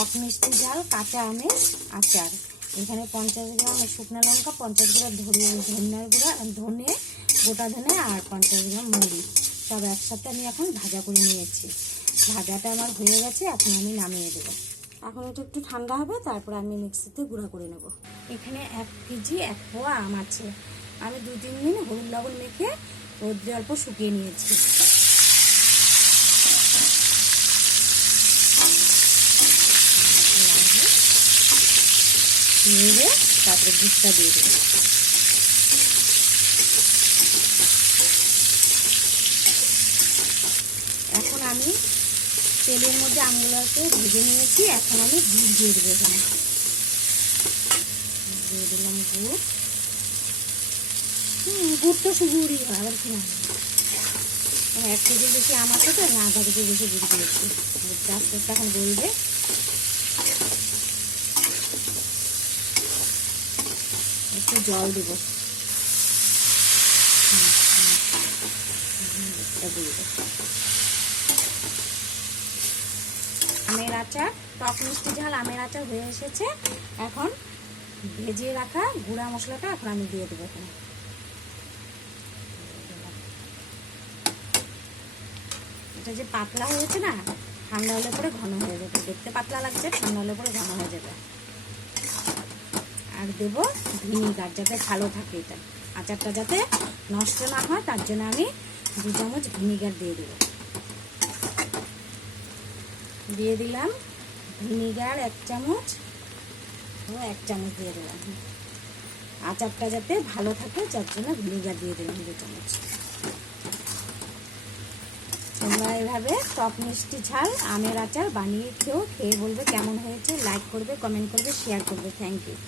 টক মিষ্টি ঝাল কাঁচা আমের আচার। এখানে 50 গ্রাম শুকনো লঙ্কা, 50 গ্রাম ধনিয়ার গুঁড়া, গোটা ধনে আর 50 গ্রাম মরিচ সব একসাথে আমি এখন ভাজা করে নিয়েছি। ভাজাটা আমার হয়ে গেছে, এখন আমি নামিয়ে দেবো। এখন এটা একটু ঠান্ডা হবে, তারপর আমি মিক্সিতে গুঁড়া করে নেব। এখানে 1 কেজি 1 পোয়া আম আছে। আমি 2-3 দিন হলুদ লবণ মেখে রোদ্রে অল্প শুকিয়ে নিয়েছি। নিয়ে তারপরে দুধটা দিয়ে দেবো। এখন আমি তেলের মধ্যে আমগুলোকে ভেজে নিয়েছি। এখন আমি গুড় দিয়ে দেবো। এখানে দিয়ে দিলাম গুড়। গুড় তো গুড়ই হয়, আবার কি না, 1 কেজি বেশি আম আছে তো, না 1/2 কেজি বেশি গুড় দিয়েছি। গুড়টা আস্তে আস্তে এখন গলবে। একটু জল দেবো। আমের আচার, টক মিষ্টি ঝাল আমের আচার হয়ে এসেছে। এখন ভেজে রাখা গুঁড়া মশলাটা এখন আমি দিয়ে দেবো। এখানে এটা যে পাতলা হয়েছে না, ঠান্ডা হলে পরে ঘন হয়ে যাবে। দেখতে পাতলা লাগছে, ঠান্ডা হলে পরে ঘন হয়ে যাবে। আর দেবো ভিনিগার, যাতে ভালো থাকে এটা আচারটা, যাতে নষ্ট না হয়, তার জন্য আমি 2 চামচ ভিনিগার দিয়ে দেবো। দিয়ে দিলাম ভিনিগার 1 চামচ, 1 চামচ দিয়ে দিলাম। আচারটা যাতে ভালো থাকে, যার জন্য ভিনিগার দিয়ে দিলাম 2 চামচ। তোমরা এভাবে টক মিষ্টি ঝাল আমের আচার বানিয়ে খেয়ে বলবে কেমন হয়েছে। লাইক করবে, কমেন্ট করবে, শেয়ার করবে। Thank you.